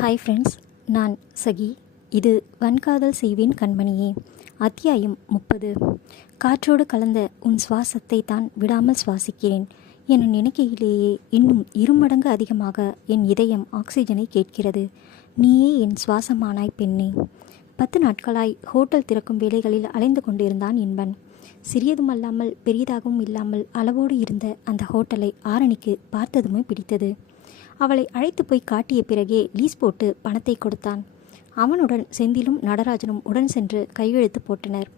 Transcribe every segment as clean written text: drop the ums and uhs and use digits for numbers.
Hi friends, நான் சகி. இது வன்காதல் செய்வேன் கண்மணியே. அத்தியாயம் 30. காற்றோடு கலந்த உன் சுவாசத்தை தான் விடாமல் சுவாசிக்கிறேன் என நினைக்கையிலேயே இன்னும் 2 மடங்கு அதிகமாக என் இதயம் ஆக்சிஜனை கேட்கிறது. நீயே என் சுவாசமானாய் பெண்ணே. 10 நாட்களாய் ஹோட்டல் திறக்கும் வேலைகளில் அலைந்து கொண்டிருந்தான் இன்பன். சிறியதுமல்லாமல் பெரியதாகவும் இல்லாமல் அளவோடு இருந்த அந்த ஹோட்டலை ஆரணிக்கு பார்த்ததுமே பிடித்தது. அவளை அழைத்து போய் காட்டிய பிறகே லீஸ் போட்டு பணத்தை கொடுத்தான். அவனுடன் செந்திலும் நடராஜனும் உடன் சென்று கையெழுத்து போட்டனர்.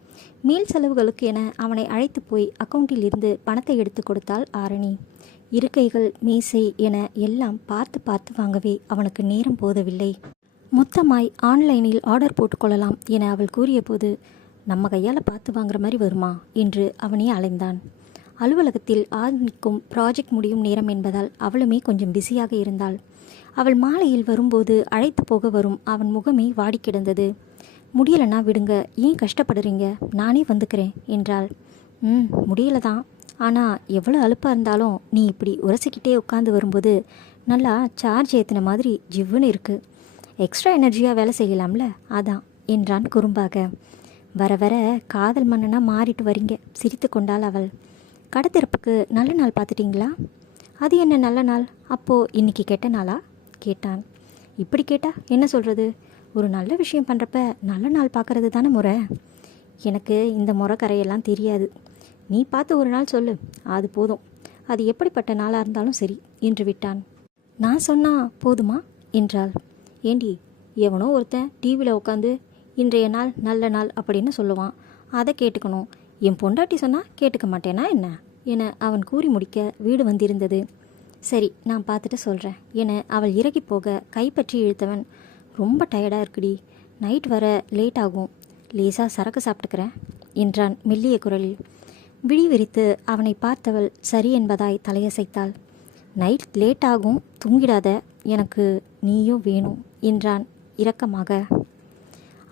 மேல் செலவுகளுக்கு என அவனை அழைத்து போய் அக்கவுண்டில் இருந்து பணத்தை எடுத்து கொடுத்தாள் ஆரணி. இருக்கைகள், மேசை என எல்லாம் பார்த்து பார்த்து வாங்கவே அவனுக்கு நேரம் போதவில்லை. மொத்தமாய் ஆன்லைனில் ஆர்டர் போட்டுக்கொள்ளலாம் என அவள் கூறிய போது, நம்ம கையால் பார்த்து வாங்குற மாதிரி வருமா என்று அவனே அலைந்தான். அலுவலகத்தில் ஆரம்பிக்கும் ப்ராஜெக்ட் முடியும் நேரம் என்பதால் அவளுமே கொஞ்சம் பிஸியாக இருந்தாள். அவள் மாலையில் வரும்போது அழைத்து போக வரும் அவன் முகமே வாடி கிடந்தது. முடியலன்னா விடுங்க, ஏன் கஷ்டப்படுறீங்க, நானே வந்துக்கிறேன் என்றாள். முடியல தான், ஆனால் எவ்வளோ அலுப்பாக இருந்தாலும் நீ இப்படி உரசிக்கிட்டே உட்காந்து வரும்போது நல்லா சார்ஜ் ஏற்றின மாதிரி ஜிவ்வுன்னு இருக்குது. எக்ஸ்ட்ரா எனர்ஜியாக வேலை செய்யலாம்ல, அதான் என்றான் குறும்பாக. வர வர காதல் மன்னனாக மாறிட்டு வரீங்க, சிரித்து கொண்டாள் அவள். கடத்திறப்புக்கு நல்ல நாள் பார்த்துட்டிங்களா? அது என்ன நல்ல நாள்? அப்போது இன்னைக்கு கெட்ட நாளா கேட்டான். இப்படி கேட்டா என்ன சொல்கிறது? ஒரு நல்ல விஷயம் பண்ணுறப்ப நல்ல நாள் பார்க்கறது தானே முறை. எனக்கு இந்த முறை கரையெல்லாம் தெரியாது. நீ பார்த்து ஒரு நாள் சொல்லு, அது போதும். அது எப்படிப்பட்ட நாளாக இருந்தாலும் சரி என்று விட்டான். நான் சொன்னா போதுமா என்றாள். ஏண்டி, எவனோ ஒருத்தன் டிவியில் உட்காந்து இன்றைய நாள் நல்ல நாள் அப்படின்னு சொல்லுவான், அதை கேட்டுக்கணும். என் பொண்டாட்டி சொன்னால் கேட்டுக்க மாட்டேனா என்ன என அவன் கூறி முடிக்க வீடு வந்திருந்தது. சரி, நான் பார்த்துட்டு சொல்கிறேன் என அவள் இறங்கி போக கைப்பற்றி இழுத்தவன், ரொம்ப டயர்டாக இருக்குடி, நைட் வர லேட் ஆகும், லேசாக சரக்கு சாப்பிட்டுக்கிறேன் என்றான் மெல்லிய குரலில். விழி விரித்து அவனை பார்த்தவள் சரி என்பதாய் தலையசைத்தாள். நைட் லேட் ஆகும், தூங்கிடாத, எனக்கு நீயோ வேணும் என்றான் இரக்கமாக.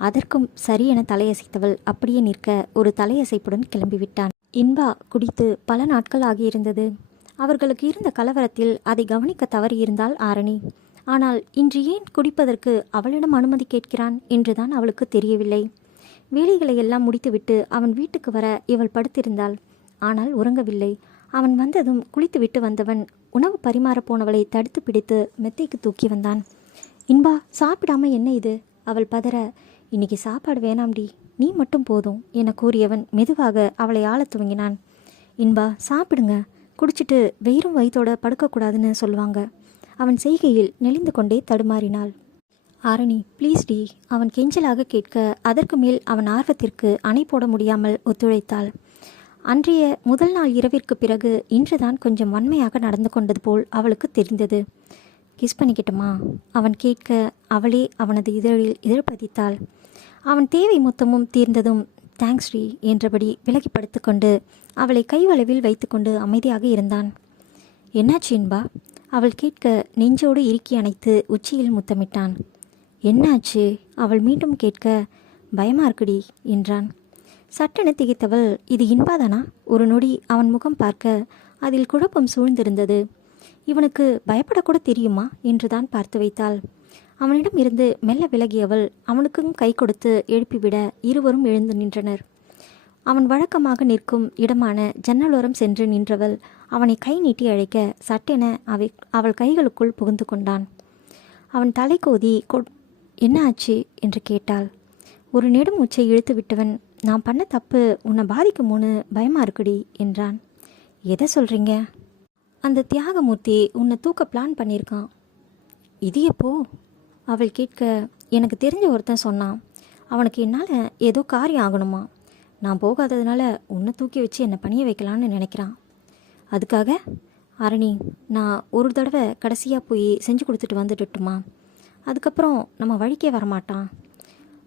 அதற்கும் சரி என தலையசைத்தவள் அப்படியே நிற்க ஒரு தலையசைப்புடன் கிளம்பிவிட்டான். இன்பா குடித்து பல நாட்கள் ஆகியிருந்தது. அவர்களுக்கு இருந்த கலவரத்தில் அதை கவனிக்க தவறியிருந்தாள் ஆரணி. ஆனால் இன்று ஏன் குடிப்பதற்கு அவளிடம் அனுமதி கேட்கிறான் என்றுதான் அவளுக்கு தெரியவில்லை. வேலைகளை எல்லாம் முடித்துவிட்டு அவன் வீட்டுக்கு வர இவள் படுத்திருந்தாள். ஆனால் உறங்கவில்லை. அவன் வந்ததும் குளித்துவிட்டு வந்தவன் உணவு பரிமாறப் போனவளை தடுத்து பிடித்து மெத்தைக்கு தூக்கி வந்தான். இன்பா, சாப்பிடாம என்ன இது? அவள் பதற, இன்னைக்கு சாப்பாடு வேணாம்டி, நீ மட்டும் போதும் என கூறியவன் மெதுவாக அவளை ஆளத் துவங்கினான். இன்பா, சாப்பிடுங்க, குடிச்சிட்டு வெறும் வயிற்றோட படுக்கக்கூடாதுன்னு சொல்லுவாங்க. அவன் செய்கையில் நெளிந்து கொண்டே தடுமாறினாள். ஆரணி, ப்ளீஸ் டி, அவன் கெஞ்சலாக கேட்க அதற்கு மேல் அவன் ஆர்வத்திற்கு அணை போட முடியாமல் ஒத்துழைத்தாள். அன்றைய முதல் நாள் இரவிற்கு பிறகு இன்றுதான் கொஞ்சம் வன்மையாக நடந்து கொண்டது போல் அவளுக்கு தெரிந்தது. கிஸ் பண்ணிக்கிட்டுமா அவன் கேட்க அவளே அவனது இதழில் பதித்தாள். அவன் தேவை மொத்தமும் தீர்ந்ததும் தேங்க்ஸ் ரீ என்றபடி விலகி படுத்துக்கொண்டு அவளை கைவளவில் வைத்துக்கொண்டு அமைதியாக இருந்தான். என்னாச்சு இன்பா? அவள் கேட்க நெஞ்சோடு இறுக்கி அணைத்து உச்சியில் முத்தமிட்டான். என்னாச்சு? அவள் மீண்டும் கேட்க பயமா இருக்குடி என்றான். சட்டென திகைத்தவள், இது இன்பாதானா? ஒரு நொடி அவன் முகம் பார்க்க அதில் குழப்பம் சூழ்ந்திருந்தது. இவனுக்கு பயப்படக்கூட தெரியுமா என்றுதான் பார்த்து வைத்தாள். அவனிடம் இருந்து மெல்ல விலகியவள் அவனுக்கும் கை கொடுத்து எழுப்பிவிட இருவரும் எழுந்து நின்றனர். அவன் வழக்கமாக நிற்கும் இடமான ஜன்னலோரம் சென்று நின்றவள் அவனை கை நீட்டி அழைக்க சட்டென அவள் கைகளுக்குள் புகுந்து கொண்டான். அவன் தலை கோதி என்ன ஆச்சு என்று கேட்டாள். ஒரு நெடுமூச்சை இழுத்து விட்டவன், நான் பண்ண தப்பு உன்னை பாதிக்குமோன்னு பயமா இருக்குடி என்றான். எதை சொல்றீங்க? அந்த தியாகமூர்த்தி உன்னை தூக்க பிளான் பண்ணியிருக்கான். இது எப்போ? அவள் கேட்க, எனக்கு தெரிஞ்ச ஒருத்தன் சொன்னான். அவனுக்கு என்னால் ஏதோ காரியம் ஆகணுமா, நான் போகாததுனால உன்னை தூக்கி வச்சு என்னை பணிய வைக்கலான்னு நினைக்கிறான். அதுக்காக ஆரணி, நான் ஒரு தடவை கடைசியாக போய் செஞ்சு கொடுத்துட்டு வந்துட்டுமா, அதுக்கப்புறம் நம்ம வழிக்கே வரமாட்டான்.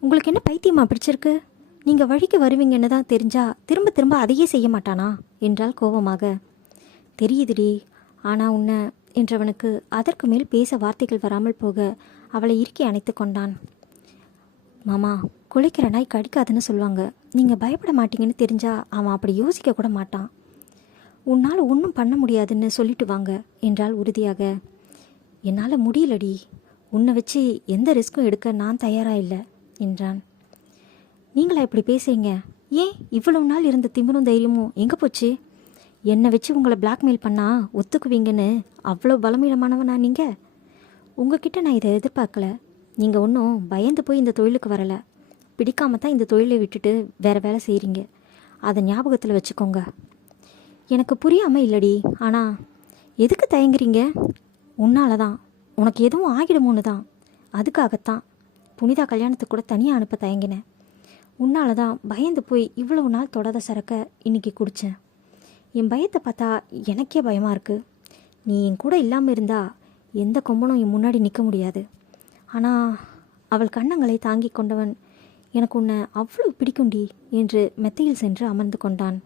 உங்களுக்கு என்ன பைத்தியமா பிடிச்சிருக்கு? நீங்கள் வழிக்கு வருவீங்கன்னு தான் தெரிஞ்சா திரும்ப திரும்ப அதையே செய்ய மாட்டானா என்றால் கோபமாக. தெரியுதுடி, ஆனால் உன்னை என்றவனுக்கு அதற்கு மேல் பேச வார்த்தைகள் வராமல் போக அவளை இறுக்கி அணைத்து கொண்டான். மாமா, குலைக்கிற நாய் கடிக்காதுன்னு சொல்லுவாங்க. நீங்கள் பயப்பட மாட்டீங்கன்னு தெரிஞ்சா அவன் அப்படி யோசிக்க கூட மாட்டான். உன்னால் ஒன்றும் பண்ண முடியாதுன்னு சொல்லிட்டு வாங்க என்றாள் உறுதியாக. என்னால் முடியலடி, உன்னை வச்சு எந்த ரிஸ்க்கும் எடுக்க நான் தயாராக இல்லை என்றான். நீங்களா இப்படி பேசுறீங்க? ஏன் இவ்வளவு நாள் இருந்த திமிரும் தைரியமும் எங்கே போச்சு? என்னை வச்சு உங்களை பிளாக்மெயில் பண்ணால் ஒத்துக்குவீங்கன்னு அவ்வளோ பலமீனமானவனா நீங்கள்? உங்ககிட்ட நான் இதை எதிர்பார்க்கல. நீங்கள் ஒன்றும் பயந்து போய் இந்த தொழிலுக்கு வரலை. பிடிக்காம தான் இந்த தொழிலை விட்டுட்டு வேறு வேலை செய்கிறீங்க. அதை ஞாபகத்தில் வச்சுக்கோங்க. எனக்கு புரியாமல் இல்லடி, ஆனால் எதுக்கு தயங்குறீங்க? உன்னால தான். உனக்கு எதுவும் ஆகிடுமோன்னு தான். அதுக்காகத்தான் புனிதா கல்யாணத்துக்கு கூட தனியாக அனுப்ப தயங்கினேன். உன்னால தான் பயந்து போய் இவ்வளவு நாள் தொடாத சரக்க இன்னைக்கு குடித்தேன். என் பயத்தை பார்த்தா எனக்கே பயமாக இருக்குது. நீ என் கூட இல்லாமல் இருந்தால் எந்த கொம்பனும் என் முன்னாடி நிற்க முடியாது. ஆனால் அவள் கன்னங்களை தாங்கி கொண்டவன், எனக்கு உன்னை அவ்வளோ பிடிக்குண்டி என்று மெத்தையில் சென்று அமர்ந்து கொண்டான்.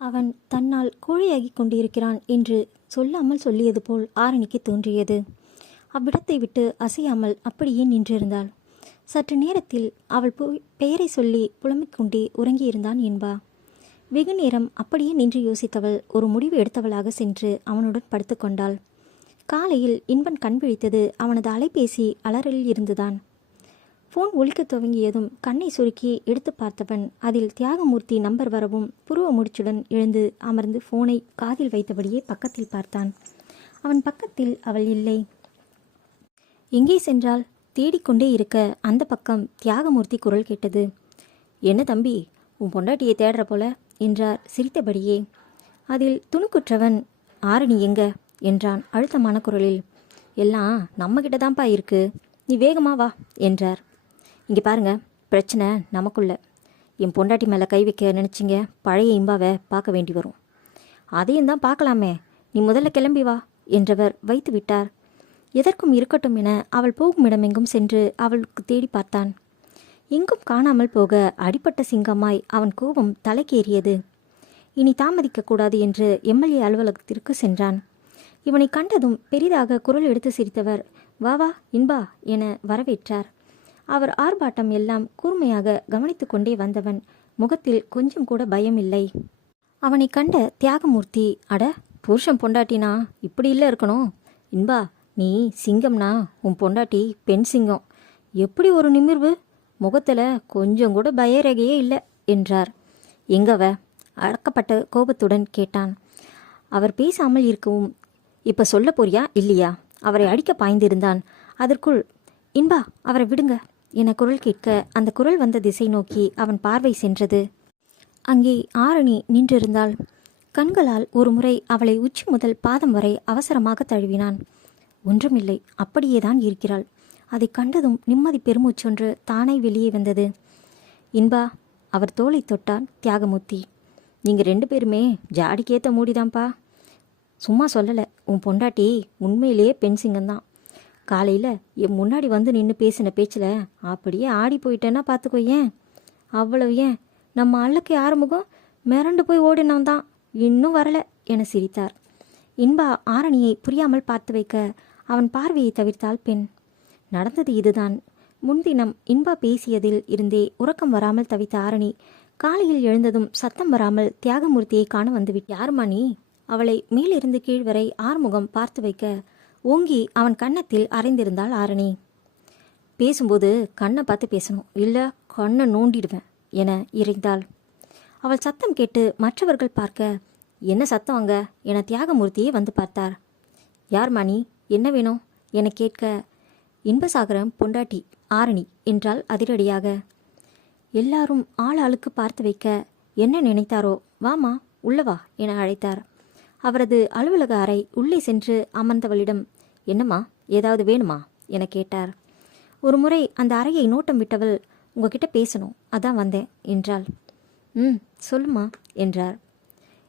அவன் தன்னால் கோழையாகி கொண்டிருக்கிறான் என்று சொல்லாமல் சொல்லியது போல் ஆரணிக்கு தோன்றியது. அவ்விடத்தை விட்டு அசையாமல் அப்படியே நின்றிருந்தாள். சற்று நேரத்தில் அவள் பெயரை சொல்லி புலம்பிக் கொண்டே உறங்கியிருந்தான் இன்பா. வெகு நேரம் அப்படியே நின்று யோசித்தவள் ஒரு முடிவு எடுத்தவளாக சென்று அவனுடன் படுத்து கொண்டாள். காலையில் இன்பன் கண் விழித்தது அவனது அலைபேசி அலறலில் இருந்துதான். ஃபோன் ஒலிக்க துவங்கியதும் கண்ணை சுருக்கி எடுத்து பார்த்தவன் அதில் தியாகமூர்த்தி நம்பர் வரவும் புருவ முடிச்சுடன் எழுந்து அமர்ந்து ஃபோனை காதில் வைத்தபடியே பக்கத்தில் பார்த்தான். அவன் பக்கத்தில் அவள் இல்லை. எங்கே சென்றாள்? தேடிக்கொண்டே இருக்க அந்த பக்கம் தியாகமூர்த்தி குரல் கேட்டது. என்ன தம்பி, உன் பொண்டாட்டியை தேடுற போல என்றார் சிரித்தபடியே. அதில் துணுக்குற்றவன், ஆரணி எங்க என்றான் அழுத்தமான குரலில். எல்லாம் நம்மக்கிட்ட தான்ப்பா இருக்கு, நீ வேகமா வா என்றார். இங்கே பாருங்க, பிரச்சனை நமக்குள்ள. என் பொண்டாட்டி மேலே கை வைக்க நினச்சிங்க, பழைய இம்பாவை பார்க்க வேண்டி வரும். அதையும் தான் பார்க்கலாமே, நீ முதல்ல கிளம்பி வா என்றவர் வைத்து விட்டார். எதற்கும் இருக்கட்டும் என அவள் போகும் இடமெங்கும் சென்று அவளுக்கு தேடி பார்த்தான். எங்கும் காணாமல் போக அடிப்பட்ட சிங்கமாய் அவன் கோபம் தலைக்கேறியது. இனி தாமதிக்கக்கூடாது என்று எம்எல்ஏ அலுவலகத்திற்கு சென்றான். இவனை கண்டதும் பெரிதாக குரல் எடுத்து சிரித்தவர், வா வா இன்பா என வரவேற்றார். அவர் ஆர்ப்பாட்டம் எல்லாம் கூர்மையாக கவனித்து கொண்டே வந்தவன் முகத்தில் கொஞ்சம் கூட பயம் இல்லை. அவனை கண்ட தியாகமூர்த்தி, அட புருஷன் பொண்டாட்டினா இப்படி இல்லை இருக்கணும். இன்பா, நீ சிங்கம்னா உன் பொண்டாட்டி பெண் சிங்கம். எப்படி ஒரு நிமிர்வு, முகத்தில் கொஞ்சம் கூட பயரேகையே இல்லை என்றார். எங்கவ அடக்கப்பட்ட கோபத்துடன் கேட்டான். அவர் பேசாமல் இருக்கவும், இப்போ சொல்ல போறியா இல்லையா? அவரை அடிக்க பாய்ந்திருந்தான். அதற்குள், இன்பா அவரை விடுங்க என குரல் கேட்க அந்த குரல் வந்த திசை நோக்கி அவன் பார்வை சென்றது. அங்கே ஆரணி நின்றிருந்தாள். கண்களால் ஒரு முறை அவளை உச்சி முதல் பாதம் வரை அவசரமாக தழுவினான். ஒன்றுமில்லை, அப்படியேதான் இருக்கிறாள். அதை கண்டதும் நிம்மதி பெருமூச்சொன்று தானே வெளியே வந்தது. இன்பா, அவர் தோளை தொட்டான் தியாகமூர்த்தி. நீங்கள் 2 பேருமே ஜாடிக்கேற்ற மூடிதான்ப்பா. சும்மா சொல்லலை, உன் பொண்டாட்டி உண்மையிலேயே பெண் சிங்கம்தான். காலையில் என் முன்னாடி வந்து நின்று பேசின பேச்சில் அப்படியே ஆடி போயிட்டேன்னா பார்த்துக்கோ. ஏன் அவ்வளவு? ஏன் நம்ம அள்ளக்கு ஆறுமுகம் மிரண்டு போய் ஓடினவன் தான் இன்னும் வரலை என சிரித்தார். இன்பா ஆரணியை புரியாமல் பார்த்து வைக்க அவன் பார்வையை தவிர்த்தாள் பெண். நடந்தது இதுதான். முன்தினம் இன்பா பேசியதில் இருந்தே உறக்கம் வராமல் தவித்த ஆரணி காலையில் எழுந்ததும் சத்தம் வராமல் தியாகமூர்த்தியை காண வந்துவிட்டு, யாருமா நீ? அவளை மேலிருந்து கீழ் வரை ஆறுமுகம் பார்த்து வைக்க ஓங்கி அவன் கன்னத்தில் அரைந்திருந்தாள் ஆரணி. பேசும்போது கண்ணை பார்த்து பேசணும், இல்லை கண்ணை நோண்டிடுவேன் என இறைந்தாள். அவள் சத்தம் கேட்டு மற்றவர்கள் பார்க்க, என்ன சத்தம் அங்க என தியாகமூர்த்தியே வந்து பார்த்தார். யார் மணி, என்ன வேணும் என கேட்க, இன்பசாகரம் பொண்டாட்டி ஆரணி என்றால் அதிரடியாக. எல்லாரும் ஆள் ஆளுக்கு பார்த்து வைக்க என்ன நினைத்தாரோ, வாமா உள்ளவா என அழைத்தார். அவரது அலுவலக அறை உள்ளே சென்று அமர்ந்தவளிடம், என்னம்மா ஏதாவது வேணுமா என கேட்டார். ஒரு முறை அந்த அறையை நோட்டம் விட்டவள், உங்ககிட்ட பேசணும் அதான் வந்தேன் என்றாள். சொல்லுமா என்றார்.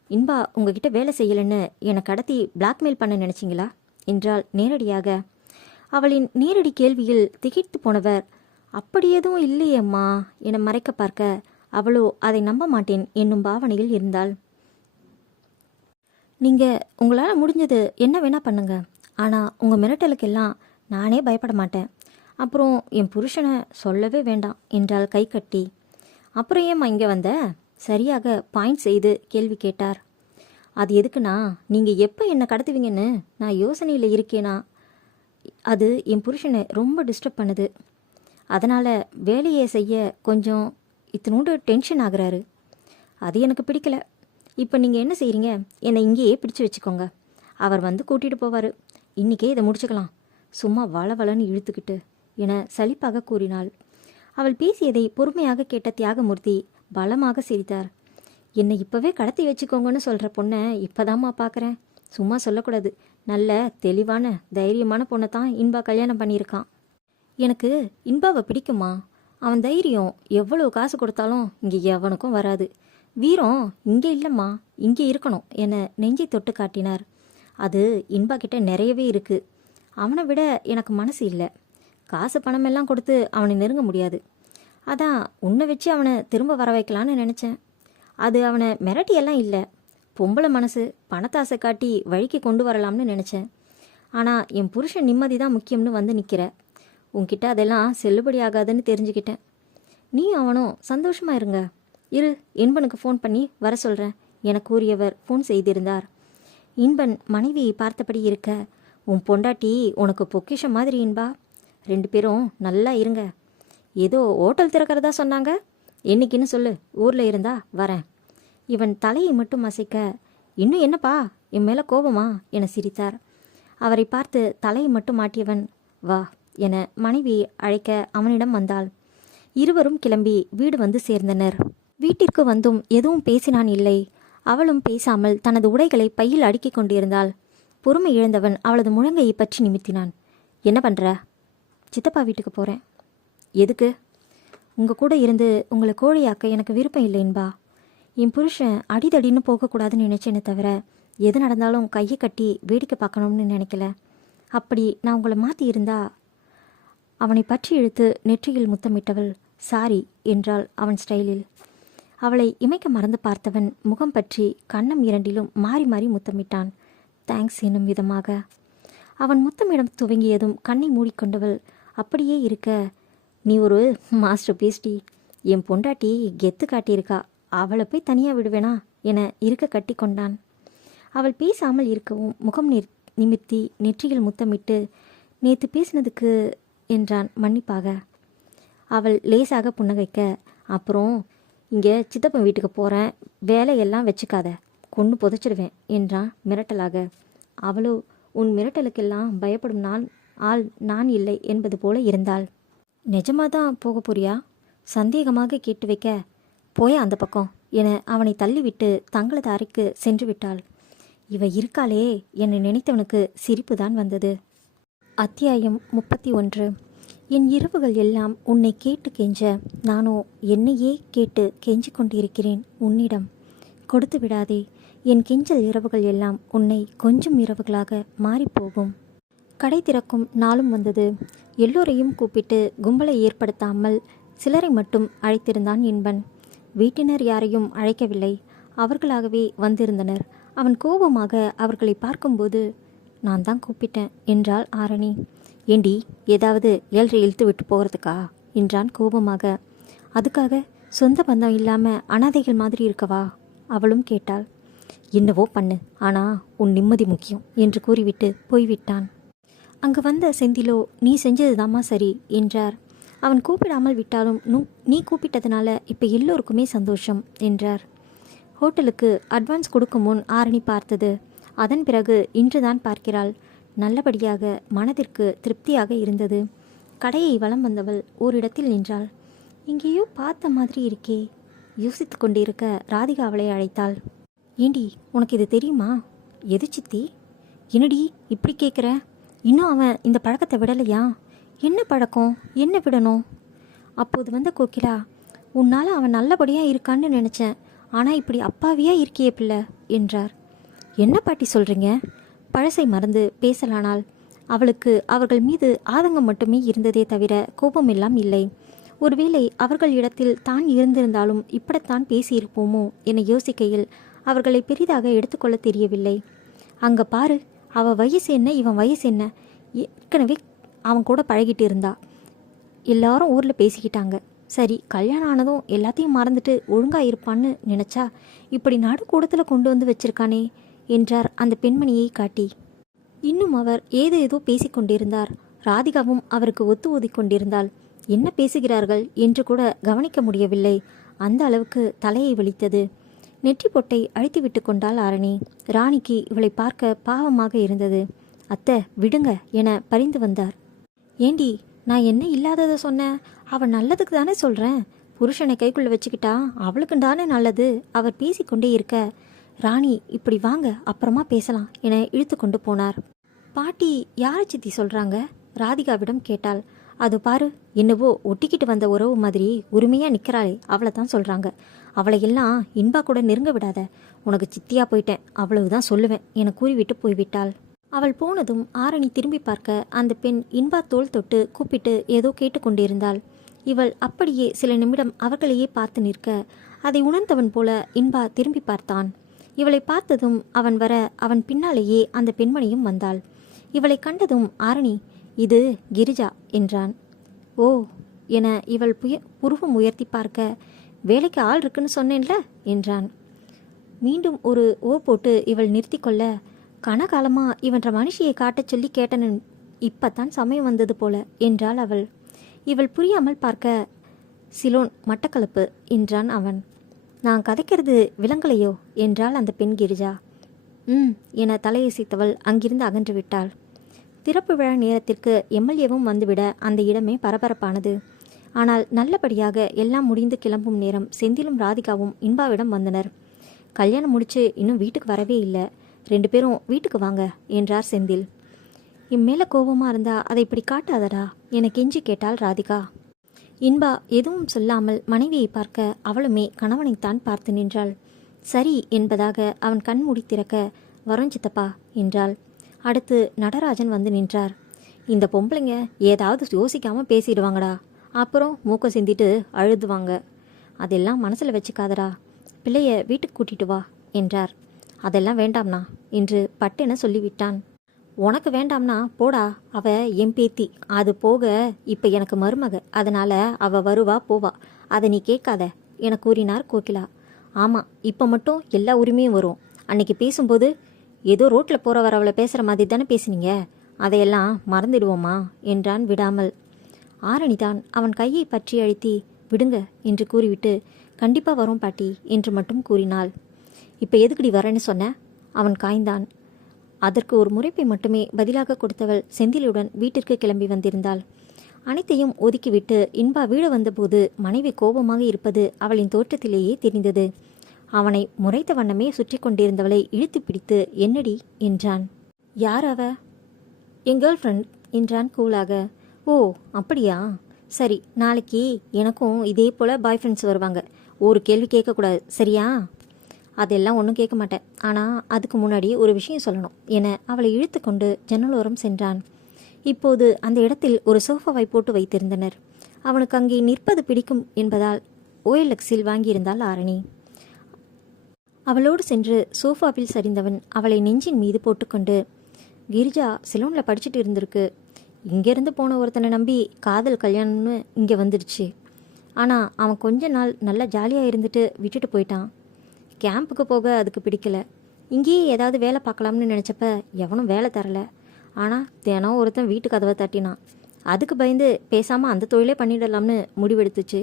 இன்பா உங்ககிட்ட வேலை செய்யலைன்னு என்னை கடத்தி பிளாக்மெயில் பண்ண நினைச்சிங்களா என்றாள் நேரடியாக. அவளின் நேரடி கேள்வியில் திகைத்து போனவர், அப்படி எதுவும் இல்லையம்மா என மறைக்க பார்க்க அவளோ அதை நம்ப மாட்டேன் என்னும் பாவனையில் இருந்தாள். நீங்கள் உங்களால் முடிஞ்சது என்ன வேணால் பண்ணுங்க, ஆனால் உங்கள் மிரட்டலுக்கெல்லாம் நானே பயப்பட மாட்டேன். அப்புறம் என் புருஷனை சொல்லவே வேண்டாம் என்றாள் கை கட்டி. அப்புறம் ஏம்மா இங்கே வந்த? சரியாக பாயிண்ட் செய்து கேள்வி கேட்டார். அது எதுக்குண்ணா, நீங்கள் எப்போ என்னை கடத்துவீங்கன்னு நான் யோசனையில் இருக்கேனா அது என் புருஷனை ரொம்ப டிஸ்டர்ப் பண்ணுது. அதனால் வேலையை செய்ய கொஞ்சம் இத்தினோண்டு டென்ஷன் ஆகுறாரு. அது எனக்கு பிடிக்கல. இப்போ நீங்கள் என்ன செய்கிறீங்க? என்னை இங்கேயே பிடிச்சு வச்சுக்கோங்க. அவர் வந்து கூட்டிகிட்டு போவார். இன்றைக்கே இதை முடிச்சுக்கலாம். சும்மா வளவளன்னு இழுத்துக்கிட்டு என சலிப்பாக கூறினாள். அவள் பேசியதை பொறுமையாக கேட்ட தியாகமூர்த்தி பலமாக சிரித்தார். என்னை இப்போவே கடத்தி வச்சுக்கோங்கன்னு சொல்கிற பொண்ணை இப்போதாம்மா பார்க்குறேன். சும்மா சொல்லக்கூடாது. நல்ல தெளிவான தைரியமான பொண்ணை தான் இன்பா கல்யாணம் பண்ணியிருக்கான். எனக்கு இன்பாவை பிடிக்குமா? அவன் தைரியம் எவ்வளோ காசு கொடுத்தாலும் இங்கே எவனுக்கும் வராது. வீரம் இங்கே இல்லைம்மா, இங்கே இருக்கணும் என நெஞ்சை தொட்டு காட்டினார். அது இன்பா கிட்ட நிறையவே இருக்குது. அவனை விட எனக்கு மனசு இல்லை. காசு பணமெல்லாம் கொடுத்து அவனை நெருங்க முடியாது. அதான் உன்னை வச்சு அவனை திரும்ப வர வைக்கலான்னு நினச்சேன். அது அவனை மிரட்டியெல்லாம் இல்லை. பொம்பளை மனசு பணத்தாசை காட்டி வழிக்கு கொண்டு வரலாம்னு நினச்சேன். ஆனால் என் புருஷன் நிம்மதி தான் முக்கியம்னு வந்து நிற்கிற. உன்கிட்ட அதெல்லாம் செல்லுபடி ஆகாதுன்னு தெரிஞ்சுக்கிட்டேன். நீயும் அவனும் சந்தோஷமாக இருங்க. இரு, இன்பனுக்கு ஃபோன் பண்ணி வர சொல்கிறேன் என கூறியவர் ஃபோன் செய்திருந்தார். இன்பன் மனைவியை பார்த்தபடி இருக்க, உன் பொண்டாட்டி உனக்கு பொக்கிஷம் மாதிரி இன்பா. 2 பேரும் நல்லா இருங்க. ஏதோ ஹோட்டல் திறக்கிறதா சொன்னாங்க. என்னைக்குன்னு சொல்லு, ஊரில் இருந்தா வரேன். இவன் தலையை மட்டும் அசைக்க, இன்னும் என்னப்பா என் மேலே கோபமா என சிரித்தார். அவரை பார்த்து தலையை மட்டும் மாட்டியவன் வா என மனைவி அழைக்க அவனிடம் வந்தாள். இருவரும் கிளம்பி வீடு வந்து சேர்ந்தனர். வீட்டிற்கு வந்தும் எதுவும் பேசினான் இல்லை. அவளும் பேசாமல் தனது உடைகளை பையில் அடுக்கிக் கொண்டிருந்தாள். பொறுமை இழந்தவன் அவளது முழங்கையை பற்றி நிமித்தினான். என்ன பண்ணுற? சித்தப்பா வீட்டுக்கு போகிறேன். எதுக்கு? உங்கள் கூட இருந்து உங்களை கோழையாக்க எனக்கு விருப்பம் இல்லைன்பா. என் புருஷன் அடிதடின்னு போகக்கூடாதுன்னு நினச்சேனே தவிர எது நடந்தாலும் கையை கட்டி வேடிக்கை பார்க்கணும்னு நினைக்கல. அப்படி நான் உங்களை மாற்றி இருந்தா. அவனை பற்றி இழுத்து நெற்றியில் முத்தமிட்டவள் சாரி என்றாள் அவன் ஸ்டைலில். அவளை இமைக்க மறந்து பார்த்தவன் முகம் பற்றி கன்னம் இரண்டிலும் மாறி மாறி முத்தமிட்டான். தேங்க்ஸ் என்னும் விதமாக. அவன் முத்தமிடம் துவங்கியதும் கண்ணை மூடிக்கொண்டவள் அப்படியே இருக்க, நீ ஒரு மாஸ்டர் பீஸ்டி. என் பொண்டாட்டி கெத்து காட்டியிருக்கா. அவளை போய் தனியாக விடுவேனா என இருக்க கட்டி கொண்டான். அவள் பேசாமல் இருக்கவும் முகம் நிமிர்த்தி நெற்றியில் முத்தமிட்டு நேற்று பேசினதுக்கு என்றான் மன்னிப்பாக. அவள் லேசாக புன்னகைக்க, அப்புறம் இங்கே சித்தப்பன் வீட்டுக்கு போகிறேன், வேலையெல்லாம் வச்சுக்காத, கொண்டு புதைச்சிடுவேன் என்றான் மிரட்டலாக. அவளோ உன் மிரட்டலுக்கெல்லாம் பயப்படும் ஆள் நான் இல்லை என்பது போல இருந்தாள். நிஜமாதான் போக போறியா? சந்தேகமாக கேட்டு வைக்க, போய அந்த பக்கம் என அவனை தள்ளிவிட்டு தங்களது அறைக்கு சென்று விட்டாள். இவ இருக்காளே என்னை நினைத்தவனுக்கு சிரிப்பு தான் வந்தது. அத்தியாயம் 31. என் இரவுகள் எல்லாம் உன்னை கேட்டு கெஞ்ச, நானோ என்னையே கேட்டு கெஞ்சி கொண்டிருக்கிறேன் உன்னிடம். கொடுத்து விடாதே. என் கெஞ்சல் இரவுகள் எல்லாம் உன்னை கொஞ்சம் இரவுகளாக மாறிப்போகும். கடை திறக்கும் நாளும் வந்தது. எல்லோரையும் கூப்பிட்டு கும்பலை ஏற்படுத்தாமல் சிலரை மட்டும் அழைத்திருந்தான் இன்பன். வீட்டினர் யாரையும் அழைக்கவில்லை. அவர்களாகவே வந்திருந்தனர். அவன் கோபமாக அவர்களை பார்க்கும்போது, நான் தான் கூப்பிட்டேன் என்றாள் ஆரணி. ஏண்டி, ஏதாவது ஏழ்ரை இழுத்து விட்டு போகிறதுக்கா என்றான் கோபமாக. அதுக்காக சொந்த பந்தம் இல்லாமல் அனாதைகள் மாதிரி இருக்கவா அவளும் கேட்டாள். என்னவோ பண்ணு, ஆனால் உன் நிம்மதி முக்கியம் என்று கூறிவிட்டு போய்விட்டான். அங்கு வந்த செந்திலோ, நீ செஞ்சதுதாம்மா சரி என்றார். அவன் கூப்பிடாமல் விட்டாலும் நீ கூப்பிட்டதுனால இப்போ எல்லோருக்குமே சந்தோஷம் என்றார். ஹோட்டலுக்கு அட்வான்ஸ் கொடுக்கும் முன் ஆரணி பார்த்தது. அதன் பிறகு இன்றுதான் பார்க்கிறாள். நல்லபடியாக மனதிற்கு திருப்தியாக இருந்தது. கடையை வலம் வந்தவள் ஓரிடத்தில் நின்றாள். எங்கேயோ பார்த்த மாதிரி இருக்கே யோசித்து கொண்டிருக்க ராதிகா அவளை அழைத்தாள். ஏண்டி, உனக்கு இது தெரியுமா? எது சித்தி? என்னடி இப்படி கேட்குற? இன்னும் அவன் இந்த பழக்கத்தை விடலையா? என்ன பழக்கம்? என்ன விடணும்? அப்போது வந்த கோகிலா, உன்னால் அவன் நல்லபடியாக இருக்கான்னு நினச்சேன், ஆனால் இப்படி அப்பாவியாக இருக்கியே பிள்ளை என்றார். என்ன பாட்டி சொல்கிறீங்க? பழசை மறந்து பேசலானால். அவளுக்கு அவர்கள் மீது ஆதங்கம் மட்டுமே இருந்ததே தவிர கோபமெல்லாம் இல்லை. ஒருவேளை அவர்கள் இடத்தில் தான் இருந்திருந்தாலும் இப்படித்தான் பேசியிருப்போமோ என யோசிக்கையில் அவர்களை பெரிதாக எடுத்துக்கொள்ள தெரியவில்லை. அங்கே பாரு, அவள் வயசு என்ன, இவன் வயசு என்ன? ஏற்கனவே அவன் கூட பழகிட்டு இருந்தா. எல்லாரும் ஊரில் பேசிக்கிட்டாங்க. சரி, கல்யாணம் ஆனதும் எல்லாத்தையும் மறந்துட்டு ஒழுங்காக இருப்பான்னு நினச்சா இப்படி நடுக்கூடத்தில் கொண்டு வந்து வச்சிருக்கானே என்றார் அந்த பெண்மணியை காட்டி. இன்னும் அவர் ஏதேதோ பேசிக்கொண்டிருந்தார். ராதிகாவும் அவருக்கு ஒத்து ஊதிக்கொண்டிருந்தாள். என்ன பேசுகிறார்கள் என்று கூட கவனிக்க முடியவில்லை. அந்த அளவுக்கு தலையை வலித்தது. நெற்றி பொட்டை அழித்துவிட்டு கொண்டாள் ஆரணி. ராணிக்கு இவளை பார்க்க பாவமாக இருந்தது. அத்தை விடுங்க என பரிந்து வந்தார். ஏண்டி, நான் என்ன இல்லாததை சொன்னேன்? அவள் நல்லதுக்கு தானே சொல்கிறேன். புருஷனை கைக்குள்ளே வச்சுக்கிட்டா அவளுக்கு தானே நல்லது. அவர் பேசிக்கொண்டே இருக்க ராணி இப்படி வாங்க அப்புறமா பேசலாம் என இழுத்து கொண்டு போனார். பாட்டி யாரை சித்தி சொல்கிறாங்க? ராதிகாவிடம் கேட்டாள். அது பாரு, என்னவோ ஒட்டிக்கிட்டு வந்த உறவு மாதிரி உரிமையாக நிற்கிறாளே, அவளை தான் சொல்கிறாங்க. அவளை எல்லாம் இன்பா கூட நெருங்க விடாத. உனக்கு சித்தியா போயிட்டேன், அவ்வளவுதான் சொல்லுவேன் என கூறிவிட்டு போய்விட்டாள். அவள் போனதும் ஆரணி திரும்பி பார்க்க அந்த பெண் இன்பா தோள் தொட்டு கூப்பிட்டு ஏதோ கேட்டுக்கொண்டிருந்தாள். இவள் அப்படியே சில நிமிடம் அவர்களையே பார்த்து நிற்க அதை உணர்ந்தவன் போல இன்பா திரும்பி பார்த்தான். இவளை பார்த்ததும் அவன் வர அவன் பின்னாலேயே அந்த பெண்மணியும் வந்தாள். இவளை கண்டதும் ஆரணி, இது கிரிஜா என்றான். ஓ என இவள் புருவம் உயர்த்தி பார்க்க, வேலைக்கு ஆள் இருக்குன்னு சொன்னேன்ல என்றான். மீண்டும் ஒரு ஓ போட்டு இவள் நிறுத்தி கொள்ள, கனகாலமா இவன்ற மனுஷியை காட்டச் சொல்லி கேட்டனு, இப்பத்தான் சமயம் வந்தது போல என்றாள் அவள். இவள் புரியாமல் பார்க்க, சிலோன் மட்டக்களப்பு என்றான் அவன். நான் கதைக்கிறது விலங்கலையோ என்றாள் அந்த பெண் கிரிஜா. என தலையசைத்தவள் அங்கிருந்து அகன்று விட்டாள். திறப்பு விழா நேரத்திற்கு எம்எல்ஏவும் வந்துவிட அந்த இடமே பரபரப்பானது. ஆனால் நல்லபடியாக எல்லாம் முடிந்து கிளம்பும் நேரம் செந்திலும் ராதிகாவும் இன்பாவிடம் வந்தனர். கல்யாணம் முடிச்சு இன்னும் வீட்டுக்கு வரவே இல்லை, 2 பேரும் வீட்டுக்கு வாங்க என்றார் செந்தில். இம்மேல கோபமாக இருந்தா அதை இப்படி காட்டாதடா என கெஞ்சி கேட்டாள் ராதிகா. இன்பா எதுவும் சொல்லாமல் மனைவியை பார்க்க அவளுமே கணவனைத்தான் பார்த்து நின்றாள். சரி என்பதாக அவன் கண் மூடி திறக்க, வரோம் சித்தப்பா என்றாள். அடுத்து நடராஜன் வந்து நின்றார். இந்த பொம்பளைங்க ஏதாவது யோசிக்காமல் பேசிடுவாங்கடா, அப்புறம் மூக்க சிந்திட்டு அழுதுவாங்க. அதெல்லாம் மனசில் வச்சுக்காதடா, பிள்ளைய வீட்டுக்கு கூட்டிட்டு வா என்றார். அதெல்லாம் வேண்டாம்னா என்று பட்டென சொல்லிவிட்டான். உனக்கு வேண்டாம்னா போடா, அவ என் பேத்தி. அது போக இப்போ எனக்கு மருமக, அதனால அவ வருவா போவா, அதை நீ கேட்காத என கூறினார் கோகிலா. ஆமாம், இப்போ மட்டும் எல்லா உரிமையும் வரும். அன்னைக்கு பேசும்போது ஏதோ ரோட்டில் போகிற வரவளை பேசுகிற மாதிரி தானே பேசினீங்க, அதையெல்லாம் மறந்துடுவோமா என்றான் விடாமல். ஆரணிதான் அவன் கையை பற்றி அழுத்தி விடுங்க என்று கூறிவிட்டு, கண்டிப்பாக வரும் பாட்டி என்று மட்டும் கூறினாள். இப்போ எதுக்குடி வரேன்னு சொன்ன? அவன் காய்ந்தான். அதற்கு ஒரு முறைப்பை மட்டுமே பதிலாக கொடுத்தவள் செந்திலுடன் வீட்டிற்கு கிளம்பி வந்திருந்தாள். அனைத்தையும் ஒதுக்கிவிட்டு இன்பா வீடு வந்தபோது மனைவி கோபமாக இருப்பது அவளின் தோற்றத்திலேயே தெரிந்தது. அவனை முறைத்த வண்ணமே சுற்றி கொண்டிருந்தவளை இழுத்து பிடித்து, என்னடி என்றான். யார் அவ? என் கேர்ள் ஃப்ரெண்ட் என்றான் கூலாக. ஓ அப்படியா, சரி, நாளைக்கு எனக்கும் இதே போல் பாய் ஃப்ரெண்ட்ஸ் வருவாங்க. ஒரு கேள்வி கேட்கக்கூடாது, சரியா? அதெல்லாம் ஒன்றும் கேட்க மாட்டேன், ஆனால் அதுக்கு முன்னாடி ஒரு விஷயம் சொல்லணும் என அவளை இழுத்து கொண்டு ஜன்னலோரம் சென்றான். இப்போது அந்த இடத்தில் ஒரு சோஃபாவை போட்டு வைத்திருந்தனர். அவனுக்கு அங்கே நிற்பது பிடிக்கும் என்பதால் OLXில் வாங்கியிருந்தாள் ஆரணி. அவளோடு சென்று சோஃபாவில் சரிந்தவன் அவளை நெஞ்சின் மீது போட்டுக்கொண்டு, கிரிஜா சிலோனில் படிச்சுட்டு இருந்திருக்கு. இங்கேருந்து போன ஒருத்தனை நம்பி காதல் கல்யாணம்னு இங்கே வந்துடுச்சு. ஆனால் அவன் கொஞ்ச நாள் நல்லா ஜாலியாக இருந்துட்டு விட்டுட்டு போயிட்டான். கேம்புக்கு போக அதுக்கு பிடிக்கல. இங்கேயே ஏதாவது வேலை பார்க்கலாம்னு நினச்சப்ப எவனும் வேலை தரல. ஆனால் தினம் ஒருத்தன் வீட்டு கதவை தட்டினான். அதுக்கு பயந்து பேசாமல் அந்த தொழிலே பண்ணிடலாம்னு முடிவெடுத்துச்சு.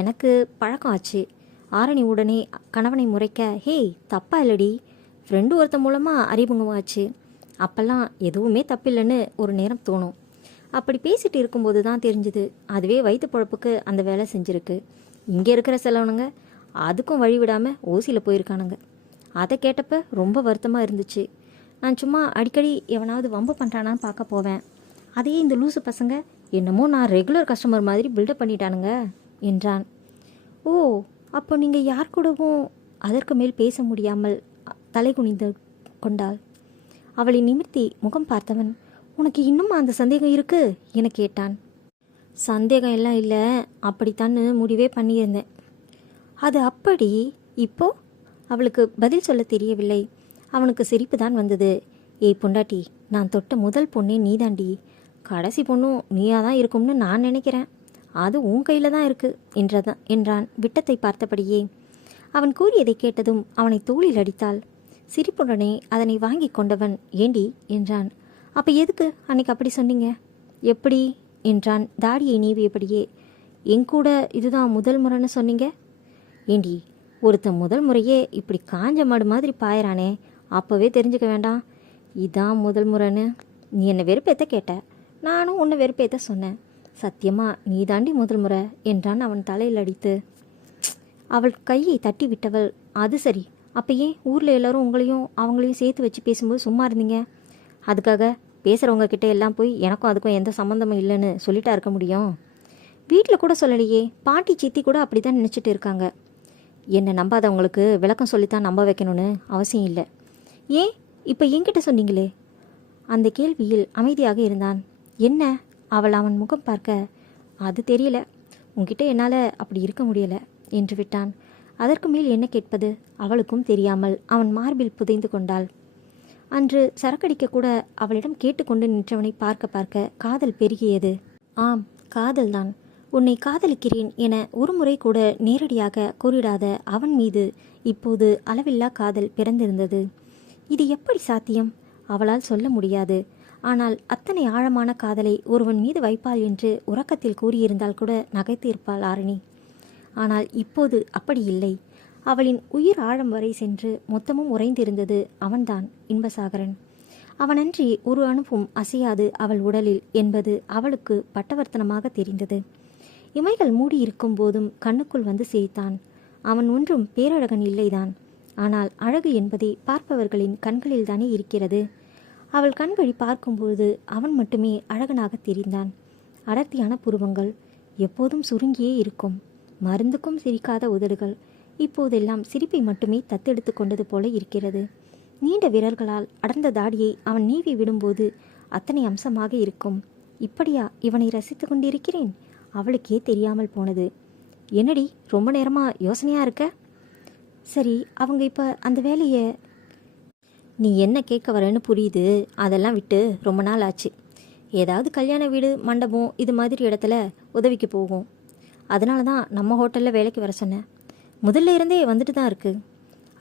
எனக்கு பழக்கம் ஆச்சு. ஆரணி உடனே கணவனை முறைக்க, ஹேய் தப்பா இல்லடி, ஃப்ரெண்டு ஒருத்தன் மூலமாக அறிமுகமாச்சு. அப்போல்லாம் எதுவுமே தப்பில்லைன்னு ஒரு நேரம் தோணும். அப்படி பேசிட்டு இருக்கும்போது தான் தெரிஞ்சுது அதுவே வயிற்று பொழப்புக்கு அந்த வேலை செஞ்சுருக்கு. இங்கே இருக்கிற செலவனுங்க அதுக்கும் வழி விடாமல் ஓசியில் போயிருக்கானுங்க. அதை கேட்டப்ப ரொம்ப வருத்தமாக இருந்துச்சு. நான் சும்மா அடிக்கடி எவனாவது வம்பு பண்ணுறானான்னு பார்க்க போவேன். அதையே இந்த லூசு பசங்க என்னமோ நான் ரெகுலர் கஸ்டமர் மாதிரி பில்டப் பண்ணிட்டானுங்க என்றான். ஓ, அப்போ நீங்கள் யார் கூடவும்? அதற்கு மேல் பேச முடியாமல் தலை குனிந்து கொண்டாள். அவளை நிமிர்த்தி முகம் பார்த்தவன், உனக்கு இன்னும் அந்த சந்தேகம் இருக்கு என கேட்டான். சந்தேகம் எல்லாம் இல்லை, அப்படித்தான்னு முடிவே பண்ணியிருந்தேன். அது அப்படி? இப்போ? அவளுக்கு பதில் சொல்ல தெரியவில்லை. அவனுக்கு சிரிப்பு தான் வந்தது. ஏய் பொண்டாட்டி, நான் தொட்ட முதல் பொண்ணே நீதாண்டி. கடைசி பொண்ணும் நீயாக தான் இருக்கும்னு நான் நினைக்கிறேன். அது உன் கையில் தான் இருக்கு என்றான் விட்டத்தை பார்த்தபடியே. அவன் கூறியதை கேட்டதும் அவனை தோளில் அடித்தாள். சிரிப்புடனே அதனை வாங்கி கொண்டவன், ஏண்டி என்றான். அப்போ எதுக்கு அன்னைக்கு அப்படி சொன்னீங்க? எப்படி என்றான் தாடியை நீவியபடியே. என்கூட இதுதான் முதல் முறைன்னு சொன்னீங்க. ஏண்டி, ஒருத்தன் முதல் முறையே இப்படி காஞ்ச மாடு மாதிரி பாயறானே, அப்போவே தெரிஞ்சுக்க வேண்டாம் இதான் முதல் முறைன்னு? நீ என்னை வெறுப்பேற்ற கேட்ட, நானும் உன்னை வெறுப்பேற்ற சொன்னேன். சத்தியமா நீ தாண்டி முதல் முறை என்றான் அவன் தலையில் அடித்து. அவள் கையை தட்டி விட்டவள், அது சரி, அப்போ ஏன் ஊரில் எல்லாரும் உங்களையும் அவங்களையும் சேர்த்து வச்சு பேசும்போது சும்மா இருந்தீங்க? அதுக்காக பேசுகிறவங்க கிட்ட எல்லாம் போய் எனக்கும் அதுக்கும் எந்த சம்மந்தமும் இல்லைன்னு சொல்லிட்டா இருக்க முடியும்? வீட்டில் கூட சொல்லலையே, பாட்டி சித்தி கூட அப்படி தான் நினச்சிட்டு இருக்காங்க. என்னை நம்பாதவங்களுக்கு விளக்கம் சொல்லித்தான் நம்ப வைக்கணும்னு அவசியம் இல்லை. ஏன் இப்போ என்கிட்ட சொன்னீங்களே? அந்த கேள்வியில் அமைதியாக இருந்தான். என்ன? அவள் அவன் முகம் பார்க்க, அது தெரியல, உன்கிட்ட என்னால் அப்படி இருக்க முடியலை என்று விட்டான். அதற்கு மேல் என்ன கேட்பது? அவளுக்கும் தெரியாமல் அவன் மார்பில் புதைந்து கொண்டாள். அன்று சரக்கடிக்க கூட அவளிடம் கேட்டுக்கொண்டு நின்றவனை பார்க்க பார்க்க காதல் பெருகியது. ஆம், காதல்தான். உன்னை காதலிக்கிறேன் என ஒரு முறை கூட நேரடியாக கூறிடாத அவன் மீது இப்போது அளவில்லா காதல் பிறந்திருந்தது. இது எப்படி சாத்தியம்? அவளால் சொல்ல முடியாது. ஆனால் அத்தனை ஆழமான காதலை ஒருவன் மீது வைப்பாள் என்று உறக்கத்தில் கூறியிருந்தால் கூட நகைத்திருப்பாள் ஆரணி. ஆனால் இப்போது அப்படி இல்லை. அவளின் உயிர் ஆழம் வரை சென்று மொத்தமும் உறைந்திருந்தது அவன்தான், இன்பசாகரன். அவனன்றி ஒரு அணுவும் அசையாது அவள் உடலில் என்பது அவளுக்கு பட்டவர்த்தனமாக தெரிந்தது. இமைகள் மூடியிருக்கும் போதும் கண்ணுக்குள் வந்து சிரித்தான். அவன் ஒன்றும் பேரழகன் இல்லைதான். ஆனால் அழகு என்பதை பார்ப்பவர்களின் கண்களில்தானே இருக்கிறது. அவள் கண்வழி பார்க்கும்போது அவன் மட்டுமே அழகனாக தெரிந்தான். அடர்த்தியான புருவங்கள், எப்போதும் சுருங்கியே இருக்கும், மருந்துக்கும் சிரிக்காத உதடுகள் இப்போதெல்லாம் சிரிப்பை மட்டுமே தத்தெடுத்து கொண்டது போல இருக்கிறது. நீண்ட விரல்களால் அடர்ந்த தாடியை அவன் நீவி விடும்போது அத்தனை அம்சமாக இருக்கும். இப்படியா இவனை ரசித்து கொண்டிருக்கிறேன்? அவளுக்கே தெரியாமல் போனது. என்னடி ரொம்ப நேரமா யோசனையா இருக்க? சரி, அவங்க இப்போ அந்த வேலையை... நீ என்ன கேட்க வரேன்னு புரியுது. அதெல்லாம் விட்டு ரொம்ப நாள் ஆச்சு. ஏதாவது கல்யாண வீடு, மண்டபம் இது மாதிரி இடத்துல உதவிக்கு போகும். அதனால தான் நம்ம ஹோட்டலில் வேலைக்கு வர சொன்னேன். முதல்ல இருந்தே வந்துட்டு தான் இருக்குது.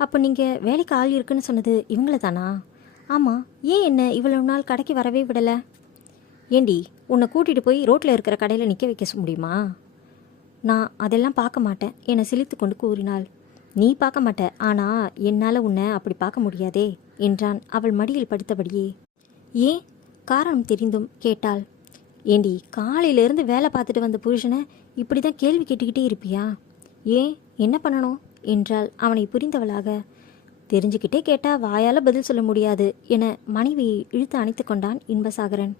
அப்போ நீங்கள் வேலைக்கு ஆள் இருக்குன்னு சொன்னது இவங்கள தானா? ஆமாம். ஏன் என்ன இவ்வளவு நாள் கடைக்கு வரவே விடலை? ஏண்டி, உன்னை கூட்டிகிட்டு போய் ரோட்டில் இருக்கிற கடையில் நிற்க வைக்க முடியுமா? நான் அதெல்லாம் பார்க்க மாட்டேன் என சிலித்து கொண்டு கூறினாள். நீ பார்க்க மாட்ட, ஆனால் என்னால் உன்னை அப்படி பார்க்க முடியாதே என்றான் அவள் மடியில் படுத்தபடியே. ஏன்? காரணம் தெரிந்தும் கேட்டாள். ஏண்டி, காலையிலேருந்து வேலை பார்த்துட்டு வந்த புருஷனை இப்படி தான் கேள்வி கேட்டுக்கிட்டே இருப்பியா? ஏன், என்ன பண்ணணும் என்றாள் அவனை புரிந்தவளாக. தெரிஞ்சுக்கிட்டே கேட்டா வாயால் பதில் சொல்ல முடியாது என மனைவியை இழுத்து அணைத்து கொண்டான் இன்பசாகரன்.